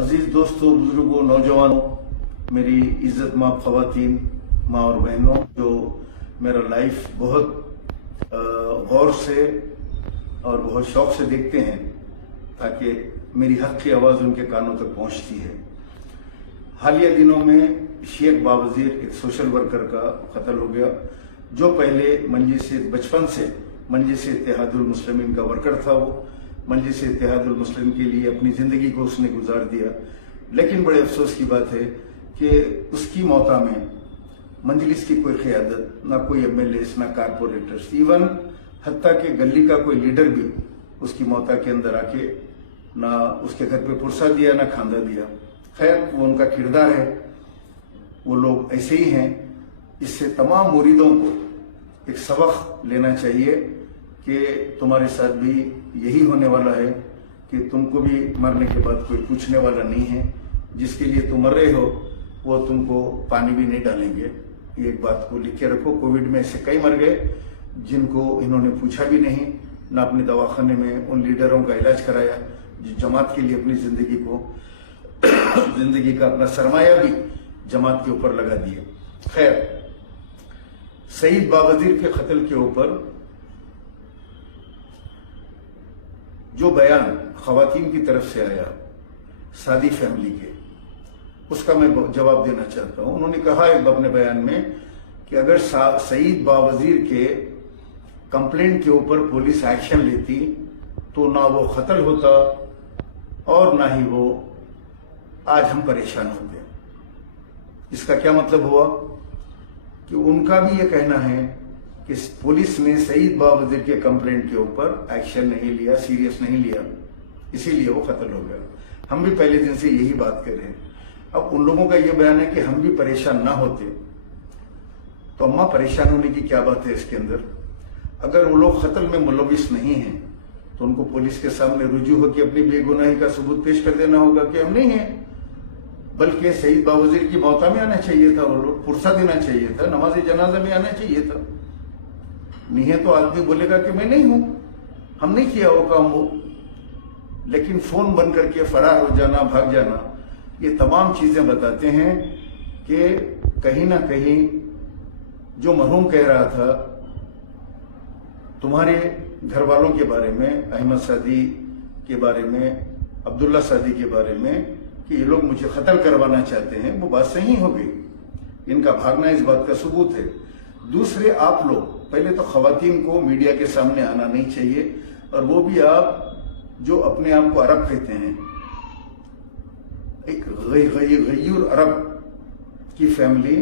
अजीज दोस्तों, बुजुर्गों, नौजवानों, मेरी इज्जत माँ खवातीन, माँ और बहनों जो मेरा लाइफ बहुत गौर से और बहुत शौक से देखते हैं ताकि मेरी हक की आवाज़ उनके कानों तक पहुंचती है। हालिया दिनों में शेख बावजीर एक सोशल वर्कर का कत्ल हो गया, जो पहले बचपन से मंजिस इत्तेहादुल मुस्लिमीन का वर्कर था। वो मंजिस इत्तेहादुल मुस्लिमीन के लिए अपनी ज़िंदगी को उसने गुजार दिया, लेकिन बड़े अफसोस की बात है कि उसकी मौता में मंजलिस की कोई क़यादत, ना कोई MLAs, ना कारपोरेटर्स, इवन हत्ता के गली का कोई लीडर भी उसकी मौता के अंदर आके ना उसके घर पे पुरसा दिया, ना खांदा दिया। खैर, वो उनका किरदार है, वो लोग ऐसे ही हैं। इससे तमाम मुरीदों को एक सबक लेना चाहिए कि तुम्हारे साथ भी यही होने वाला है कि तुमको भी मरने के बाद कोई पूछने वाला नहीं है। जिसके लिए तुम मर रहे हो वो तुमको पानी भी नहीं डालेंगे। ये एक बात को लिख के रखो। कोविड में ऐसे कई मर गए जिनको इन्होंने पूछा भी नहीं, ना अपने दवाखाने में उन लीडरों का इलाज कराया जो जमात के लिए अपनी जिंदगी का अपना सरमाया भी जमात के ऊपर लगा दिए। खैर, सईद बावजीर के कत्ल के ऊपर जो बयान खवातीन की तरफ से आया सादी फैमिली के, उसका मैं जवाब देना चाहता हूं। उन्होंने कहा एक अपने बयान में कि अगर सईद बावजीर के कंप्लेंट के ऊपर पुलिस एक्शन लेती तो ना वो कत्ल होता और ना ही वो आज हम परेशान होते। इसका क्या मतलब हुआ कि उनका भी ये कहना है कि पुलिस ने सईद बावजीर के कंप्लेंट के ऊपर एक्शन नहीं लिया, सीरियस नहीं लिया, इसीलिए वो कत्ल हो गया। हम भी पहले दिन से यही बात कर रहे हैं। अब उन लोगों का ये बयान है कि हम भी परेशान ना होते, तो अम्मा परेशान होने की क्या बात है इसके अंदर? अगर वो लोग कत्ल में मुलविस नहीं हैं तो उनको पुलिस के सामने रुजू होकर अपनी बेगुनाही का सबूत पेश कर देना होगा कि हम नहीं हैं, बल्कि सईद बावजीर की मौता में आना चाहिए था, वो लोग पुरसा देना चाहिए था, नमाज जनाजा में आना चाहिए था। नहीं है तो आदमी बोलेगा कि मैं नहीं हूं, हम नहीं किया वो काम वो। लेकिन फोन बंद करके फरार हो जाना, भाग जाना, ये तमाम चीजें बताते हैं कि कहीं ना कहीं जो मरहूम कह रहा था तुम्हारे घर वालों के बारे में, अहमद सादी के बारे में, अब्दुल्ला सादी के बारे में, कि ये लोग मुझे कत्ल करवाना चाहते हैं, वो बात सही हो गई। इनका भागना इस बात का सबूत है। दूसरे, आप लोग पहले तो खवातीन को मीडिया के सामने आना नहीं चाहिए, और वो भी आप जो अपने आप को अरब कहते हैं, एक गयूर अरब की फैमिली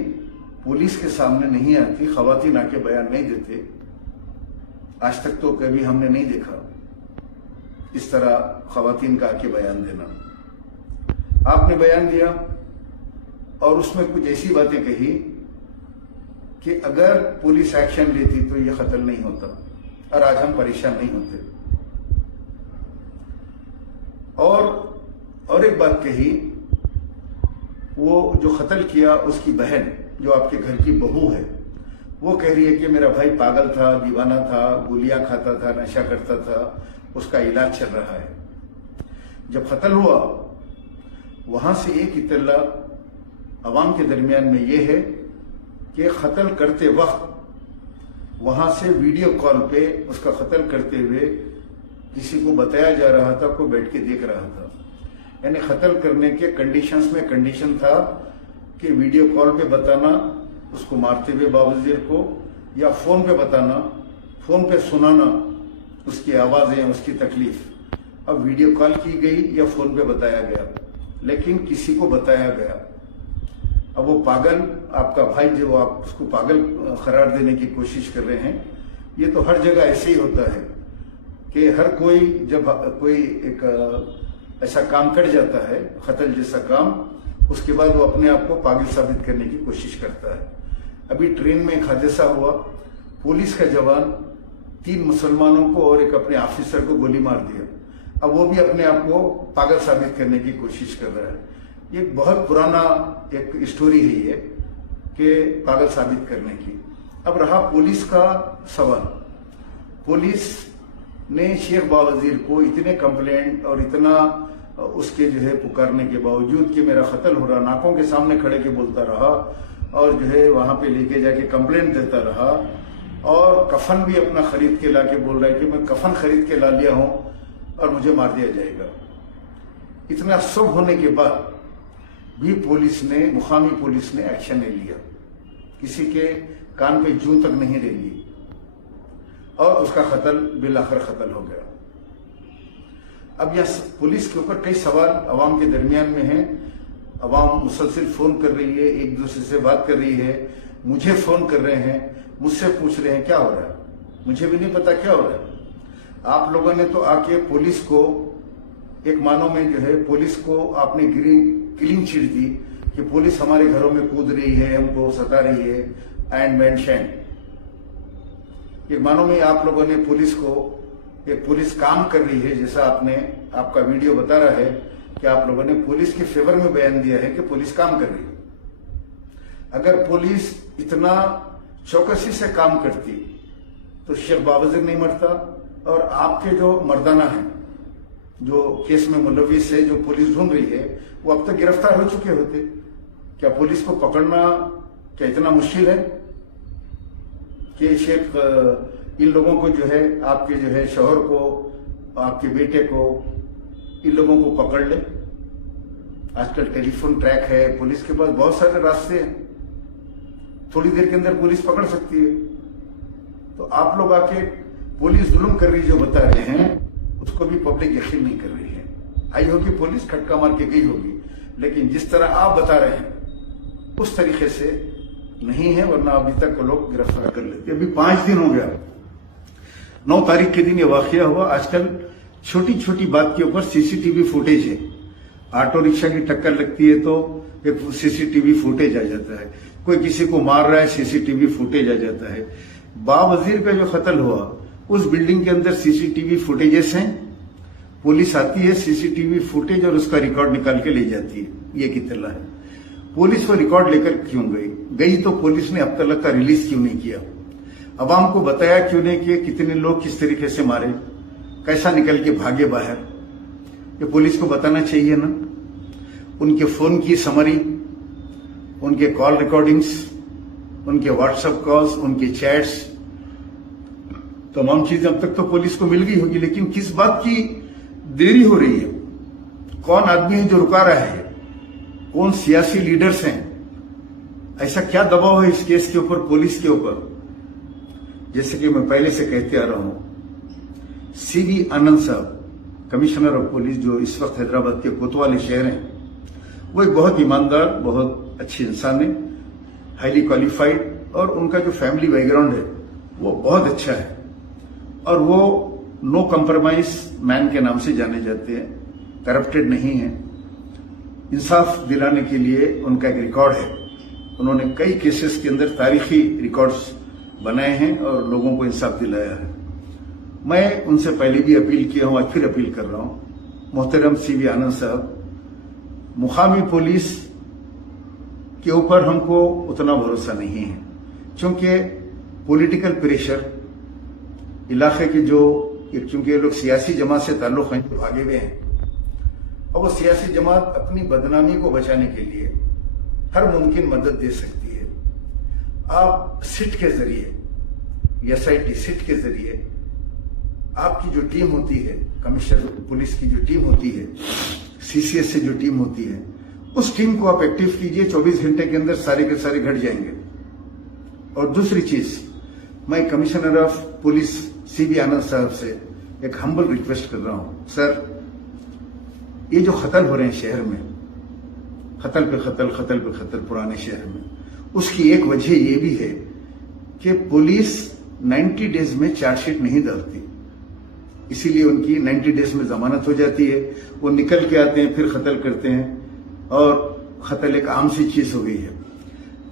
पुलिस के सामने नहीं आती, खवातीन आके बयान नहीं देते। आज तक तो कभी हमने नहीं देखा इस तरह खवातीन का आके बयान देना। आपने बयान दिया और उसमें कुछ ऐसी बातें कही कि अगर पुलिस एक्शन लेती तो ये कत्ल नहीं होता और आज हम परेशान नहीं होते। और एक बात कही, वो जो कत्ल किया उसकी बहन जो आपके घर की बहू है, वो कह रही है कि मेरा भाई पागल था, दीवाना था, गोलियां खाता था, नशा करता था, उसका इलाज चल रहा है। जब कत्ल हुआ वहां से एक इत्तला अवाम के दरमियान में ये है कि कत्ल करते वक्त वहां से वीडियो कॉल पे उसका कत्ल करते हुए किसी को बताया जा रहा था, कोई बैठ के देख रहा था। यानी कत्ल करने के कंडीशंस में कंडीशन था कि वीडियो कॉल पे बताना उसको मारते हुए बावजीर को, या फोन पे बताना, फोन पे सुनाना उसकी आवाजें, उसकी तकलीफ। अब वीडियो कॉल की गई या फोन पे बताया गया, लेकिन किसी को बताया गया। अब वो पागल, आपका भाई जो आप उसको पागल करार देने की कोशिश कर रहे हैं, ये तो हर जगह ऐसे ही होता है कि हर कोई जब कोई एक ऐसा काम कर जाता है, कत्ल जैसा काम, उसके बाद वो अपने आप को पागल साबित करने की कोशिश करता है। अभी ट्रेन में एक हादसा हुआ, पुलिस का जवान 3 मुसलमानों को और एक अपने ऑफिसर को गोली मार दिया। अब वो भी अपने आप को पागल साबित करने की कोशिश कर रहा है। ये बहुत पुराना एक स्टोरी है ये कि पागल साबित करने की। अब रहा पुलिस का सवाल। पुलिस ने शेख बावजीर को इतने कंप्लेंट और इतना اس کے جو ہے پکارنے کے باوجود کہ میرا قتل ہو رہا، ناکوں کے سامنے کھڑے کے بولتا رہا اور جو ہے وہاں پہ لے کے جا کے کمپلینٹ دیتا رہا، اور کفن بھی اپنا خرید کے لا کے بول رہا ہے کہ میں کفن خرید کے لا لیا ہوں اور مجھے مار دیا جائے گا۔ اتنا سب ہونے کے بعد بھی مقامی پولیس نے ایکشن نہیں لیا، کسی کے کان پہ جوں تک نہیں ریلی، اور اس کا قتل بالآخر قتل ہو گیا۔ اب یہ پولیس کے اوپر کئی سوال عوام کے درمیان میں ہیں، عوام مسلسل فون کر رہی ہے، ایک دوسرے سے بات کر رہی ہے، مجھے فون کر رہے ہیں، مجھ سے پوچھ رہے ہیں کیا ہو رہا ہے، مجھے بھی نہیں پتا کیا ہو رہا ہے۔ آپ لوگوں نے تو آ کے پولیس کو ایک معنوں میں جو ہے پولیس کو آپ نے کلین چٹ دی کہ پولیس ہمارے گھروں میں کود رہی ہے، ہم کو ستا رہی ہے، اینڈ مین شین۔ ایک معنوں میں آپ لوگوں نے پولیس کو ایک پولیس کام کر رہی ہے، جیسا آپ کا ویڈیو بتا رہا ہے کہ آپ لوگوں نے پولیس کے فیور میں بیان دیا ہے کہ پولیس کام کر رہی ہے۔ اگر پولیس اتنا چوکسی سے کام کرتی تو شیخ باوزیر نہیں مرتا، اور آپ کے جو مردانہ ہیں جو کیس میں ملوث ہے، جو پولیس ڈھونڈ رہی ہے، وہ اب تک گرفتار ہو چکے ہوتے۔ کیا پولیس کو پکڑنا کیا اتنا مشکل ہے کہ شیخ ان لوگوں کو جو ہے آپ کے جو ہے شوہر کو، آپ کے بیٹے کو، ان لوگوں کو پکڑ لے؟ آج کل ٹیلی فون ٹریک ہے، پولیس کے پاس بہت سارے راستے ہیں، تھوڑی دیر کے اندر پولیس پکڑ سکتی ہے۔ تو آپ لوگ آ کے پولیس ظلم کر رہی جو بتا رہے ہیں، اس کو بھی پبلک یقین نہیں کر رہی ہے۔ آئی ہوگی پولیس کھٹکا مار کے گئی ہوگی، لیکن جس طرح آپ بتا رہے ہیں اس طریقے سے نہیں ہے، ورنہ ابھی تک وہ لوگ گرفتار کر لیتے۔ ابھی 5 دن ہو گیا، 9 تاریخ کے دن یہ واقعہ ہوا۔ آج کل چھوٹی چھوٹی بات کے اوپر سی سی ٹی وی فوٹیج ہے، آٹو رکشا کی ٹکر لگتی ہے تو ایک سی سی ٹی وی فوٹیج آ جاتا ہے، کوئی کسی کو مار رہا ہے سی سی ٹی وی فوٹیج آ جاتا ہے۔ باوزیر کا جو قتل ہوا اس بلڈنگ کے اندر سی سی ٹی وی فوٹیجز ہیں، پولیس آتی ہے سی سی ٹی وی فوٹیج اور اس کا ریکارڈ نکال کے لے جاتی ہے۔ یہ کتنا ہے؟ پولیس وہ ریکارڈ لے کر کیوں گئی تو پولیس نے اب تک کا ریلیز کیوں نہیں کیا؟ عوام کو بتایا کیوں نہیں کہ کتنے لوگ کس طریقے سے مارے، کیسا نکل کے بھاگے باہر؟ یہ پولیس کو بتانا چاہیے نا۔ ان کے فون کی سمری، ان کے کال ریکارڈنگز، ان کے واٹس ایپ کالز، ان کے چیٹس، تمام چیزیں اب تک تو پولیس کو مل گئی ہوگی، لیکن کس بات کی دیری ہو رہی ہے؟ کون آدمی ہے جو رکا رہا ہے؟ کون سیاسی لیڈرز ہیں؟ ایسا کیا دباؤ ہے اس کیس کے اوپر، پولیس کے اوپر؟ جیسے کہ میں پہلے سے کہتے آ رہا ہوں، سی وی آنند صاحب کمشنر آف پولیس جو اس وقت حیدرآباد کے کوتوالی شہر ہیں، وہ ایک بہت ایماندار، بہت اچھے انسان ہیں، ہائیلی کوالیفائڈ، اور ان کا جو فیملی بیک گراؤنڈ ہے وہ بہت اچھا ہے، اور وہ نو کمپرومائز مین کے نام سے جانے جاتے ہیں، کرپٹڈ نہیں ہیں۔ انصاف دلانے کے لیے ان کا ایک ریکارڈ ہے، انہوں نے کئی کیسز کے اندر تاریخی ریکارڈز بنائے ہیں اور لوگوں کو انصاف دلایا ہے۔ میں ان سے پہلے بھی اپیل کیا ہوں، آج پھر اپیل کر رہا ہوں، محترم سی وی آنند صاحب، مقامی پولیس کے اوپر ہم کو اتنا بھروسہ نہیں ہے، چونکہ پولیٹیکل پریشر علاقے کے چونکہ یہ لوگ سیاسی جماعت سے تعلق ہیں، بھاگے ہوئے ہیں، اور وہ سیاسی جماعت اپنی بدنامی کو بچانے کے لیے ہر ممکن مدد دے سکتی ہے۔ آپ سٹ کے ذریعے، ایس آئی ٹی سٹ کے ذریعے، آپ کی جو ٹیم ہوتی ہے، کمشنر پولیس کی جو ٹیم ہوتی ہے، سی سی ایس سے جو ٹیم ہوتی ہے، اس ٹیم کو آپ ایکٹیو کیجئے، 24 گھنٹے کے اندر سارے کے سارے گھٹ جائیں گے۔ اور دوسری چیز، میں کمشنر آف پولیس سی وی آنند صاحب سے ایک ہمبل ریکویسٹ کر رہا ہوں، سر، یہ جو قتل ہو رہے ہیں شہر میں، قتل پہ قتل پرانے شہر میں، اس کی ایک وجہ یہ بھی ہے کہ پولیس 90 ڈیز میں چارج شیٹ نہیں ڈالتی، اسی لیے ان کی 90 ڈیز میں ضمانت ہو جاتی ہے، وہ نکل کے آتے ہیں، پھر قتل کرتے ہیں، اور قتل ایک عام سی چیز ہو گئی ہے۔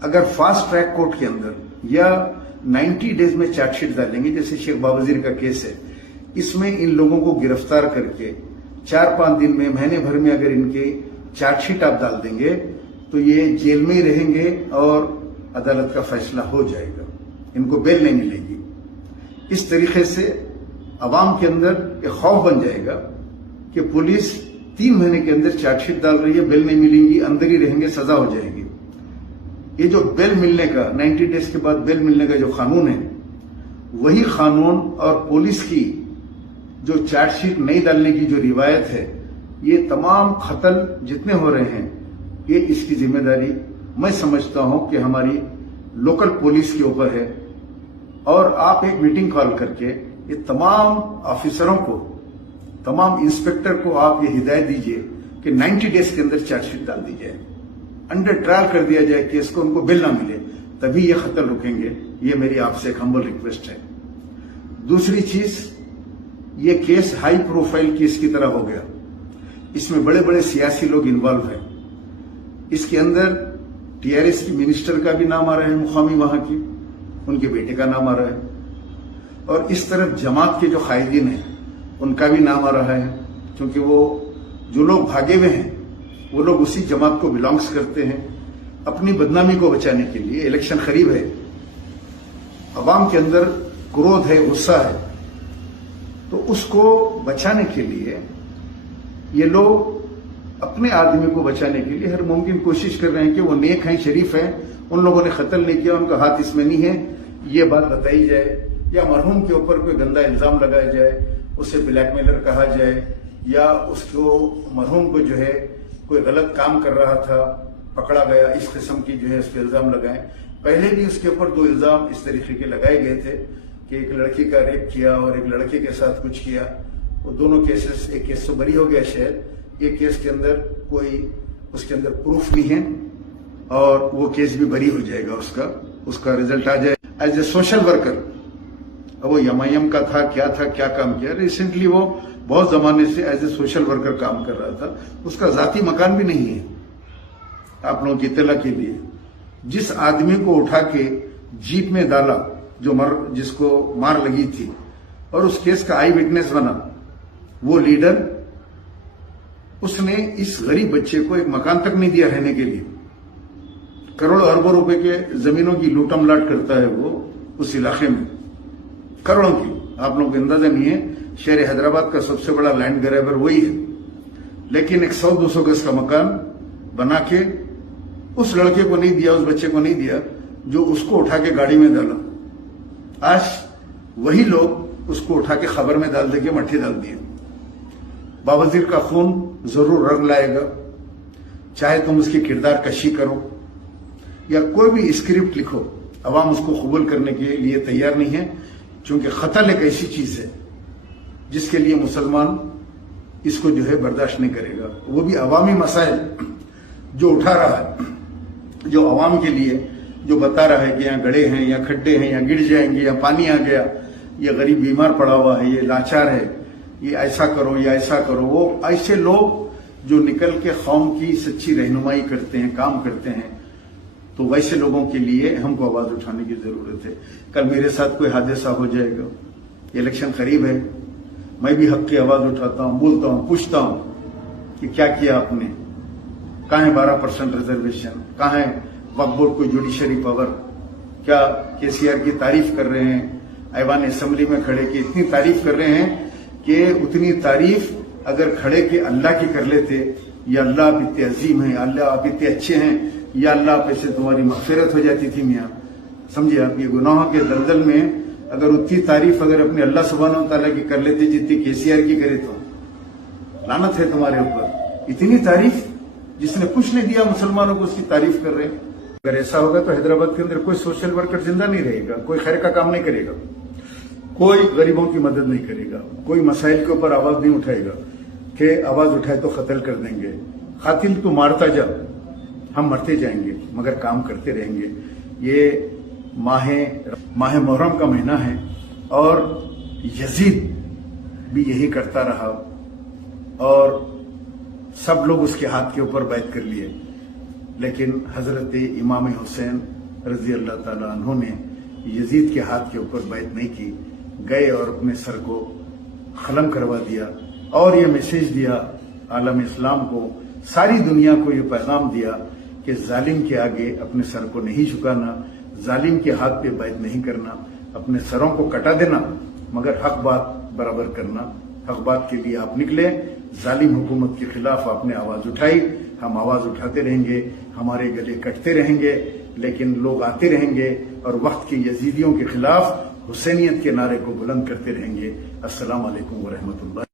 اگر فاسٹ ٹریک کورٹ کے اندر یا 90 ڈیز میں چارج شیٹ ڈالیں گے، جیسے شیخ باوزیر کا کیس ہے، اس میں ان لوگوں کو گرفتار کر کے 4-5 دن میں، مہینے بھر میں اگر ان کے چارج شیٹ آپ ڈال دیں گے تو یہ جیل میں ہی رہیں گے اور عدالت کا فیصلہ ہو جائے گا، ان کو بیل نہیں ملے گی۔ اس طریقے سے عوام کے اندر ایک خوف بن جائے گا کہ پولیس 3 महीने के अंदर चार्जशीट डाल रही है, बेल नहीं मिलेंगी, अंदर ही रहेंगे, सजा हो जाएगी। ये जो बेल मिलने का 90 डेज के बाद बेल मिलने का जो कानून है, वही कानून और पुलिस की जो चार्जशीट नहीं डालने की जो रिवायत है, ये तमाम कत्ल जितने हो रहे हैं, ये इसकी जिम्मेदारी मैं समझता हूं कि हमारी लोकल पुलिस के ऊपर है। और आप एक मीटिंग कॉल करके ये तमाम ऑफिसरों को, तमाम इंस्पेक्टर को आप ये हिदायत दीजिए कि 90 डेज के अंदर चार्जशीट डाल दी जाए, अंडर ट्रायल कर दिया जाए केस को, उनको बिल ना मिले, तभी ये कत्ल रुकेंगे। ये मेरी आपसे एक हम्बल रिक्वेस्ट है। दूसरी चीज, ये केस हाई प्रोफाइल केस की तरह हो गया, इसमें बड़े बड़े सियासी लोग इन्वॉल्व हैं। इसके अंदर टीआरएस की मिनिस्टर का भी नाम आ रहा है, मुकामी वहां की, उनके बेटे का नाम आ रहा है, और इस तरफ जमात के जो कायदीन हैं उनका भी नाम आ रहा है, क्योंकि वो जो लोग भागे हुए हैं वो लोग उसी जमात को बिलोंग्स करते हैं। अपनी बदनामी को बचाने के लिए, इलेक्शन करीब है, अवाम के अंदर क्रोध है, गुस्सा है, तो उसको बचाने के लिए ये लोग अपने आदमी को बचाने के लिए हर मुमकिन कोशिश कर रहे हैं कि वो नेक हैं, शरीफ हैं, उन लोगों ने कत्ल नहीं किया, उनका हाथ इसमें नहीं है, ये बात बताई जाए, या मरहूम के ऊपर कोई गंदा इल्जाम लगाया जाए, उसे ब्लैकमेलर कहा जाए, या उसको मरहूम को जो है कोई गलत काम कर रहा था, पकड़ा गया, इस किस्म की जो है उस पर इल्जाम लगाए। पहले भी उसके ऊपर 2 इल्जाम इस तरीके के लगाए गए थे कि एक लड़की का रेप किया और एक लड़के के साथ कुछ किया। वो दोनों केसेस, एक केस तो बरी हो गया शायद, एक केस के अंदर कोई उसके अंदर प्रूफ नहीं है और वो केस भी बरी हो जाएगा, उसका रिजल्ट आ जाए। एज ए सोशल वर्कर, वो एमआईएम का था, क्या काम किया, रिसेंटली वो बहुत जमाने से एज ए सोशल वर्कर काम कर रहा था, उसका जाती मकान भी नहीं है। आप लोगों की इत्तला के लिए, जिस आदमी को उठा के जीप में डाला, जिसको मार लगी थी और उस केस का आई विटनेस बना, वो लीडर, उसने इस गरीब बच्चे को एक मकान तक नहीं दिया रहने के लिए। करोड़ों अरबों रुपए के जमीनों की लूटम लाट करता है वो उस इलाके में, करोड़ों की। आप लोगों को अंदाजा नहीं है, शहर हैदराबाद का सबसे बड़ा लैंड ग्रैबर वही है। लेकिन एक 100-200 गज का मकान बना के उस लड़के को नहीं दिया, उस बच्चे को नहीं दिया जो उसको उठा के गाड़ी में डाला। आज वही लोग उसको उठा के खबर में डाल देके मट्टी डाल दिए। बावजीर का खून जरूर रंग लाएगा, चाहे तुम उसकी किरदार कशी करो या कोई भी स्क्रिप्ट लिखो, अवाम उसको कबूल करने के लिए तैयार नहीं है, क्योंकि कत्ल एक ऐसी चीज है जिसके लिए मुसलमान इसको जो है बर्दाश्त नहीं करेगा। वो भी अवामी मसाइल जो उठा रहा है, जो अवाम के लिए जो बता रहा है कि यहाँ गड्ढे हैं, यहाँ खड्डे हैं, यहाँ गिर जाएंगे, यहाँ पानी आ गया, ये गरीब बीमार पड़ा हुआ है, ये लाचार है, ये ऐसा करो या ऐसा करो। वो ऐसे लोग जो निकल के कौम की सच्ची रहनुमाई करते हैं, काम करते हैं, तो वैसे लोगों के लिए हमको आवाज उठाने की जरूरत है। कल मेरे साथ कोई हादसा हो जाएगा, इलेक्शन करीब है, मैं भी हक की आवाज उठाता हूं, बोलता हूं, पूछता हूं कि क्या किया आपने, कहां है 12% रिजर्वेशन, कहां है वक्फ बोर्ड को जुडिशरी पावर। क्या केसीआर की तारीफ कर रहे हैं, ऐवान असेंबली में खड़े की इतनी तारीफ कर रहे हैं कि उतनी तारीफ अगर खड़े के अल्लाह की कर लेते, या अल्लाह आप इतने अजीम हैं, अल्लाह आप इतने अच्छे हैं, या अल्लाह आप ऐसे तुम्हारी मगफिरत हो जाती थी मियाँ। समझिए आप, ये गुनाहों के दलदल में अगर उतनी तारीफ अगर अपने अल्लाह सुब्हानहू व तआला की कर लेते जितनी केसीआर की करे, तो लानत है तुम्हारे ऊपर। इतनी तारीफ जिसने कुछ नहीं दिया मुसलमानों को, उसकी तारीफ कर रहे हैं। अगर ऐसा होगा तो हैदराबाद के अंदर कोई सोशल वर्कर जिंदा नहीं रहेगा, कोई खैर का काम नहीं करेगा, कोई गरीबों की मदद नहीं करेगा, कोई मसाइल के ऊपर आवाज नहीं उठाएगा कि आवाज उठाए तो कत्ल कर देंगे। कातिल तू मारता जा, हम मरते जाएंगे मगर काम करते रहेंगे। ये माह मुहर्रम का महीना है और यजीद भी यही करता रहा और सब लोग उसके हाथ के ऊपर बैत कर लिए, लेकिन हजरत इमाम हुसैन रजी अल्लाह ताला अन्हु ने यजीद के हाथ के ऊपर बैत नहीं की, गए और अपने सर को खलम करवा दिया और ये मैसेज दिया आलम इस्लाम को, सारी दुनिया को ये पैगाम दिया कि जालिम के आगे अपने सर को नहीं झुकाना, जालिम के हाथ पे बैत नहीं करना, अपने सरों को कटा देना मगर हक बात बराबर करना। حق بات کے لیے آپ نکلے، ظالم حکومت کے خلاف آپ نے آواز اٹھائی، ہم آواز اٹھاتے رہیں گے، ہمارے گلے کٹتے رہیں گے، لیکن لوگ آتے رہیں گے اور وقت کے یزیدیوں کے خلاف حسینیت کے نعرے کو بلند کرتے رہیں گے۔ السلام علیکم ورحمۃ اللہ۔